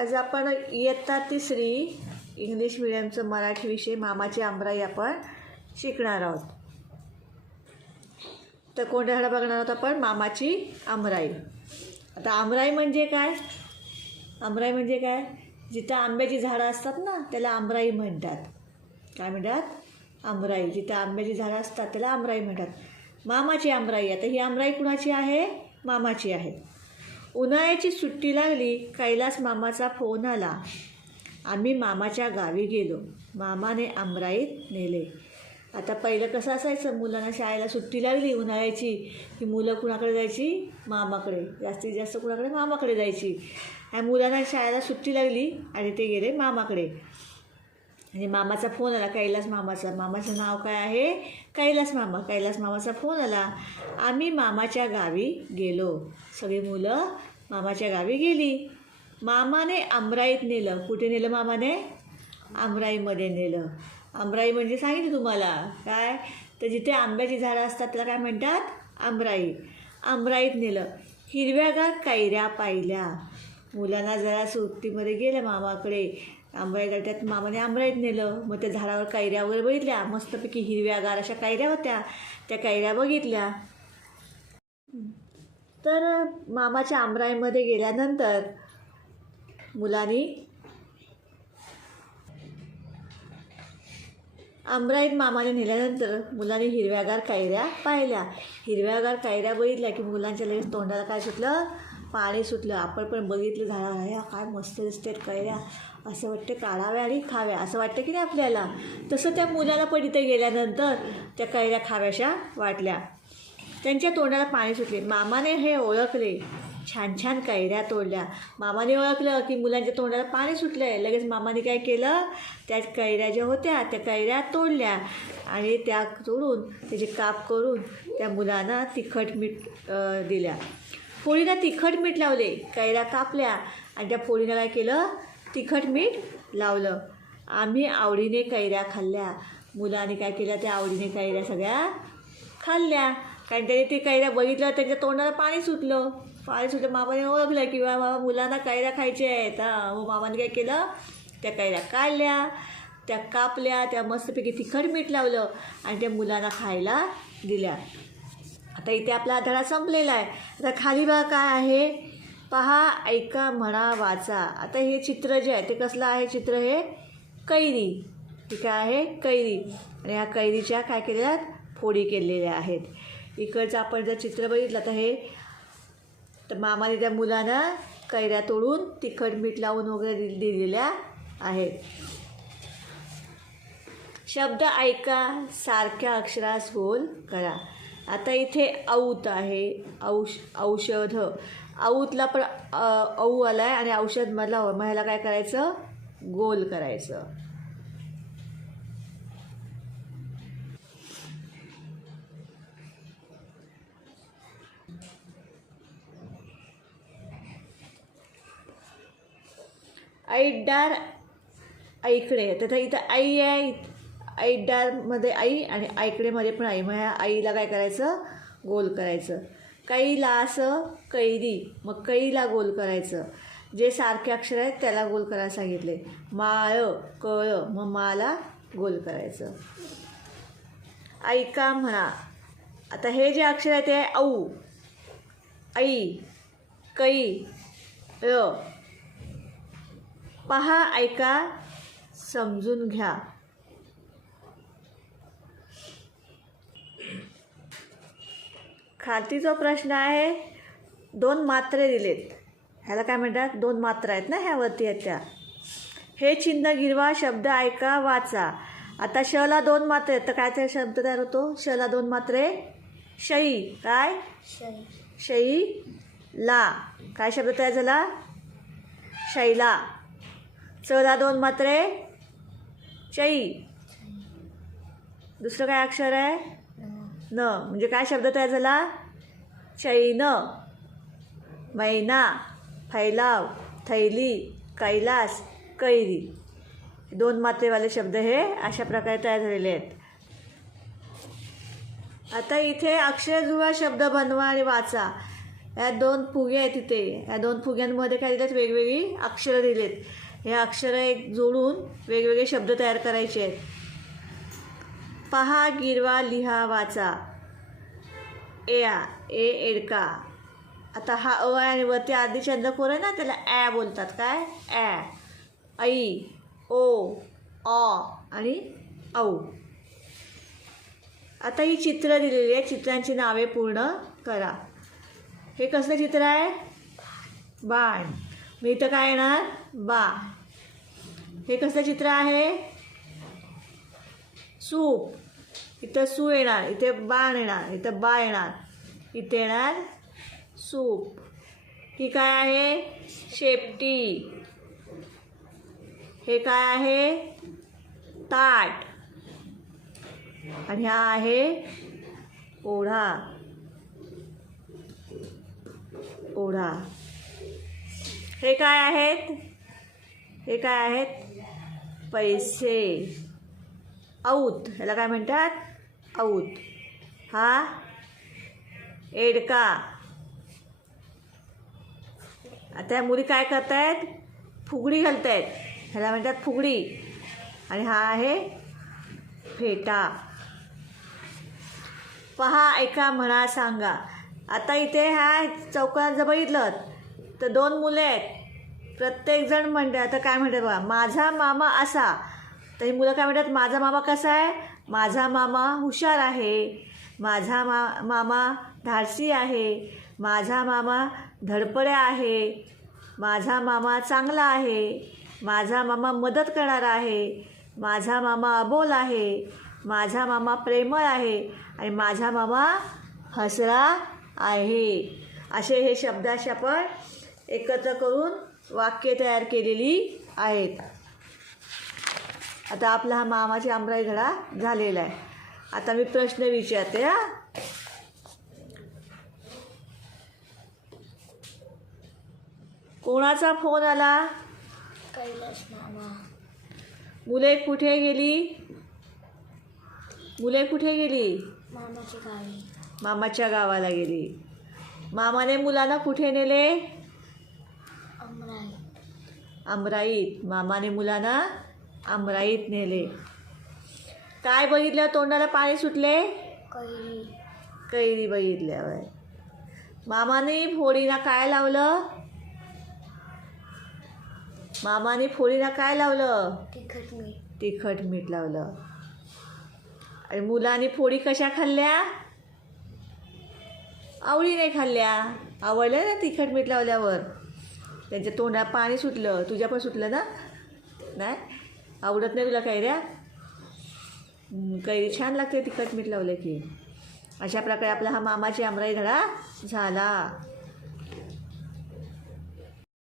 आज आपण इयत्ता तिसरी इंग्लिश मीडियमचं मराठी विषय मामाची आमराई आपण शिकणार आहोत. तर कोणत्या धडा बघणार आहोत आपण? मामाची आमराई. आता आमराई म्हणजे काय? आमराई म्हणजे काय? जिथं आंब्याची झाडं असतात ना त्याला आमराई म्हणतात. काय म्हणतात? आमराई. जिथं आंब्याची झाडं असतात त्याला आमराई म्हणतात. मामाची आमराई. आता ही आमराई कुणाची आहे? मामाची आहे. उन्हाळ्याची सुट्टी लागली. कैलास मामाचा फोन आला. आम्ही मामाच्या गावी गेलो. मामाने आमराईत नेले. आता पहिलं कसं असायचं, मुलांना शाळेला सुट्टी लागली उन्हाळ्याची की मुलं कुणाकडे जायची? मामाकडे. जास्तीत जास्त कुणाकडे? मामाकडे जायची. आणि मुलांना शाळेला सुट्टी लागली आणि ते गेले मामाकडे. आणि मामाचा फोन आला, कैलास मामाचा. मामाचं नाव काय आहे? कैलास मामा. कैलास मामाचा फोन आला. आम्ही मामाच्या गावी गेलो. सगळी मुलं मामाच्या गावी गेली. मामाने आमराईत नेलं. कुठे नेलं मामाने? आमराईमध्ये नेलं. आमराई म्हणजे सांगितलं तुम्हाला काय? तर जिथे आंब्याची झाडं असतात त्याला काय म्हणतात? आमराई. आमराईत नेलं. हिरव्यागार कैऱ्या पाहिल्या. मुलांना जरा सुट्टीमध्ये गेलं मामाकडे. आंबराई गडत्यात मामाने आमराईत नेलं. मग त्या झाडावर कैऱ्या वगैरे बघितल्या. मस्तपैकी हिरव्यागार अशा कैऱ्या होत्या. त्या कैऱ्या बघितल्या. तर मामाच्या आमराईमध्ये गेल्यानंतर मुलांनी आमराईत मामाने नेल्यानंतर मुलांनी हिरव्यागार कैऱ्या पाहिल्या. हिरव्यागार कैऱ्या बघितल्या की मुलांच्या लगेच तोंडाला काय सुटलं? पाणी सुटलं. आपण पण बघितलं झाडा, ह्या काय मस्त दिसतात कैऱ्या, असं वाटतं काढाव्या आणि खाव्या असं वाटतं की नाही आपल्याला. तसं त्या मुलाला पण इथे गेल्यानंतर त्या कैऱ्या खाव्याशा वाटल्या. त्यांच्या तोंडाला पाणी सुटले. मामाने हे ओळखले. छान छान कैऱ्या तोडल्या. मामाने ओळखलं की मुलांच्या तोंडाला पाणी सुटलं आहे. लगेच मामाने काय केलं? त्या कैऱ्या ज्या होत्या त्या कैऱ्या तोडल्या आणि त्या तोडून त्याचे काप करून त्या मुलांना तिखट मीठ दिल्या. फोडीला तिखट मीठ लावले. कैऱ्या कापल्या आणि त्या फोडीला काय केलं? तिखट मीठ लावलं. आम्ही आवडीने कैऱ्या खाल्ल्या. मुलांनी काय केल्या? त्या आवडीने कैऱ्या सगळ्या खाल्ल्या. कारण त्याने ते कैऱ्या बघितलं त्यांच्या तोंडाला पाणी सुटलं. पाणी सुटलं. मामाने ओळखलं की बाबा मुलांना कैऱ्या खायच्या आहेत. मग मामाने काय केलं? त्या कैऱ्या काढल्या, त्या कापल्या, त्या मस्तपैकी तिखट मीठ लावलं आणि त्या मुलांना खायला दिल्या. आता इथे आपला धडा संपलेला आहे. आता खाली बघा काय आहे? पहा, ऐका, म्हणा, वाचा. आता हे चित्र जे आहे ते कसलं आहे? चित्र हे कैरी. हे काय आहे? कैरी. आणि ह्या कैरीच्या काय केलेल्या आहेत? फोडी केलेल्या आहेत. इकडचं आपण जर चित्र बघितलं तर हे तर मामाने त्या मुलांना कैऱ्या तोडून तिखट मीठ लावून वगैरे दिलेल्या आहेत. शब्द ऐका, सारख्या अक्षरास गोल करा. आता इथे औत आहे. औषध. औतला पण औ आला आहे आणि औषधमधला हो. मग ह्याला काय करायचं? गोल करायचं. ऐटदार, ऐकडे. तर इथं आई आहे. ऐटदारमध्ये आई आणि ऐकडेमध्ये पण आई. मग ह्या आईला काय करायचं? गोल करायचं. कैलास, कैरी. मग कैला गोल करायचं. जे सारखे अक्षर आहेत त्याला गोल करायला सांगितले. माळ, कळ. मग माला गोल करायचं. ऐका, म्हणा. आता हे जे अक्षर आहे ते औ, आई, कै, र. पहा, ऐका, समजून घ्या. खालती जो प्रश्न आहे, 2 मात्रे दिलेत. ह्याला काय म्हणतात? 2 मात्रा आहेत ना ह्यावरती आहेत त्या. हे चिन्ह गिरवा. शब्द ऐका, वाचा. आता शला 2 मात्रे आहेत तर काय ते शब्द तयार होतो? शला 2 मात्रे. शई. काय? शई ला. काय शब्द तयार झाला? शैला. चला 2 मात्रे. चई. दुसरं काय अक्षर आहे? न. म्हणजे काय शब्द तयार झाला? चैन, मैना, फैलाव, थैली, कैलास, कैरी. 2 मात्रेवाले शब्द हे अशा प्रकारे तयार झालेले आहेत. आता इथे अक्षर जुळवा, शब्द बनवा आणि वाचा. या 2 फुगे आहेत तिथे. या 2 फुग्यांमध्ये काय दिलेत, वेगवेगळी अक्षरं दिलेत. हे अक्षरं एक जोडून वेगवेगळे शब्द तयार करायचे आहेत. पहा, गिरवा, लिहा, वाचा. ए एडका. आता हा अ आहे आणि वरती आधी चंद्रकोर आहे ना, त्याला ॲ बोलतात. काय? ॲ. ऐ, ओ, ऑ आणि औ. आता ही चित्र दिलेली आहे, चित्रांची नावे पूर्ण करा. हे कसलं चित्र आहे? बाण. मग इथं काय येणार? बा. हे कसलं चित्र आहे? सूप. इथं सू येणार, इथे बाण येणार, इथं बा येणार, इथे येणार सूप. ही काय आहे? शेपटी. हे काय आहे? ताट. आणि हा आहे ओढा. ओढा. हे काय आहेत? हे काय आहेत? पैसे. औत. ह्याला काय म्हणतात? औत. हा एडका. आता या मुली काय करतायत? फुगडी घालतायत. ह्याला म्हणतात फुगडी. आणि हा आहे फेटा. पहा, ऐका, म्हणा, सांगा. आता इथे ह्या चौकात जर बघितलं तर 2 मुले आहेत. प्रत्येकजण म्हणते. आता काय म्हणतात बघा, माझा मामा असा. तर ही मुलं काय म्हणतात? माझा मामा कसा आहे? माझा मामा हुशार आहे. माझा मामा धाडसी आहे. माझा मामा धडपड्या आहे. माझा मामा चांगला आहे. माझा मामा मदत करणारा आहे. माझा मामा अबोल आहे. माझा मामा प्रेमळ आहे. आणि माझा मामा हसरा आहे. असे हे शब्दाशी आपण एकत्र करून वाक्य तयार केलेली आहेत. आता आपला हा मामाची आमराई धडा झालेला आहे. आता मी प्रश्न विचारते. कोणाचा फोन आला? कैलास मामा. मुले कुठे गेली? मुले कुठे गेली? मामाच्या गावी. मामाच्या गावाला गेली. मामाने मुलांना कुठे नेले? अमराईत. मामाने मुलांना अमराईत नेले. काय बघितल्यावर तोंडाला पाणी सुटले? कैरी. कैरी बघितल्यावर. मामाने फोडीला काय लावलं? मामाने फोडीला काय लावलं? तिखट मीठ. तिखट मीठ लावलं. आणि मुलांनी फोडी कशा खाल्ल्या? आवडीने खाल्ल्या. आवडलं ना तिखट मीठ लावल्यावर? त्यांच्या तोंडात पाणी सुटलं. तुझ्या पण सुटलं ना? नाही आवडत नाही तुला कैऱ्या? कैरी छान लागते तिखट मीठ लावलं की. अशा प्रकारे आपला हा मामाची आमराई धडा झाला.